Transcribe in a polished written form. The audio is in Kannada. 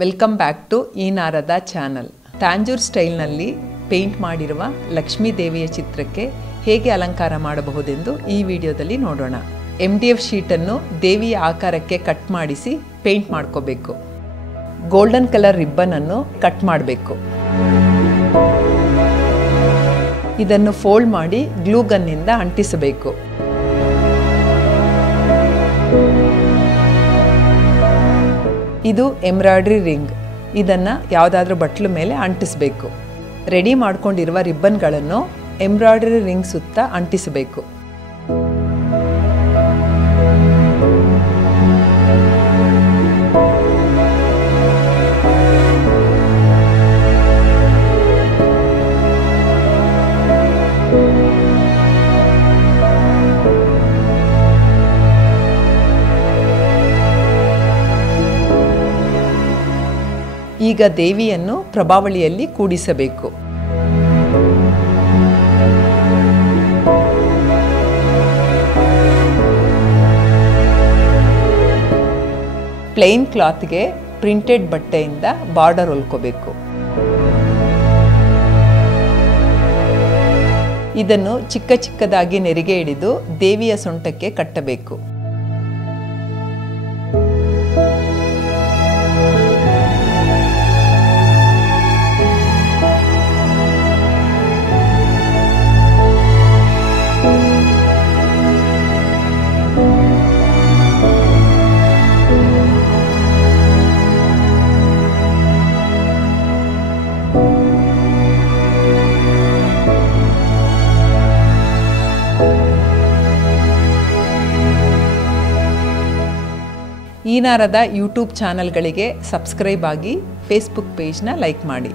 ವೆಲ್ಕಮ್ ಬ್ಯಾಕ್ ಟು ಈ ನಾರದ ಚಾನಲ್. ತಾಂಜೂರ್ ಸ್ಟೈಲ್ನಲ್ಲಿ ಪೇಂಟ್ ಮಾಡಿರುವ ಲಕ್ಷ್ಮೀ ದೇವಿಯ ಚಿತ್ರಕ್ಕೆ ಹೇಗೆ ಅಲಂಕಾರ ಮಾಡಬಹುದೆಂದು ಈ ವಿಡಿಯೋದಲ್ಲಿ ನೋಡೋಣ. MDF ಶೀಟನ್ನು ದೇವಿಯ ಆಕಾರಕ್ಕೆ ಕಟ್ ಮಾಡಿಸಿ ಪೇಂಟ್ ಮಾಡ್ಕೋಬೇಕು. ಗೋಲ್ಡನ್ ಕಲರ್ ರಿಬ್ಬನ್ ಅನ್ನು ಕಟ್ ಮಾಡಬೇಕು. ಇದನ್ನು ಫೋಲ್ಡ್ ಮಾಡಿ ಗ್ಲೂ ಗನ್ನಿಂದ ಅಂಟಿಸಬೇಕು. ಇದು ಎಂಬ್ರಾಯ್ಡ್ರಿ ರಿಂಗ್. ಇದನ್ನು ಯಾವುದಾದ್ರೂ ಬಟ್ಲು ಮೇಲೆ ಅಂಟಿಸಬೇಕು. ರೆಡಿ ಮಾಡಿಕೊಂಡಿರುವ ರಿಬ್ಬನ್ಗಳನ್ನು ಎಂಬ್ರಾಯ್ಡ್ರಿ ರಿಂಗ್ ಸುತ್ತ ಅಂಟಿಸಬೇಕು. ಈಗ ದೇವಿಯನ್ನು ಪ್ರಭಾವಳಿಯಲ್ಲಿ ಕೂಡಿಸಬೇಕು. ಪ್ಲೇನ್ ಕ್ಲಾತ್ಗೆ ಪ್ರಿಂಟೆಡ್ ಬಟ್ಟೆಯಿಂದ ಬಾರ್ಡರ್ ಹೊಲ್ಕೋಬೇಕು. ಇದನ್ನು ಚಿಕ್ಕ ಚಿಕ್ಕದಾಗಿ ನೆರಿಗೆ ಹಿಡಿದು ದೇವಿಯ ಸೊಂಟಕ್ಕೆ ಕಟ್ಟಬೇಕು. ಈ ನಾರದ ಯೂಟ್ಯೂಬ್ ಚಾನಲ್ಗಳಿಗೆ ಸಬ್ಸ್ಕ್ರೈಬ್ ಆಗಿ ಫೇಸ್ಬುಕ್ ಪೇಜ್ನ ಲೈಕ್ ಮಾಡಿ.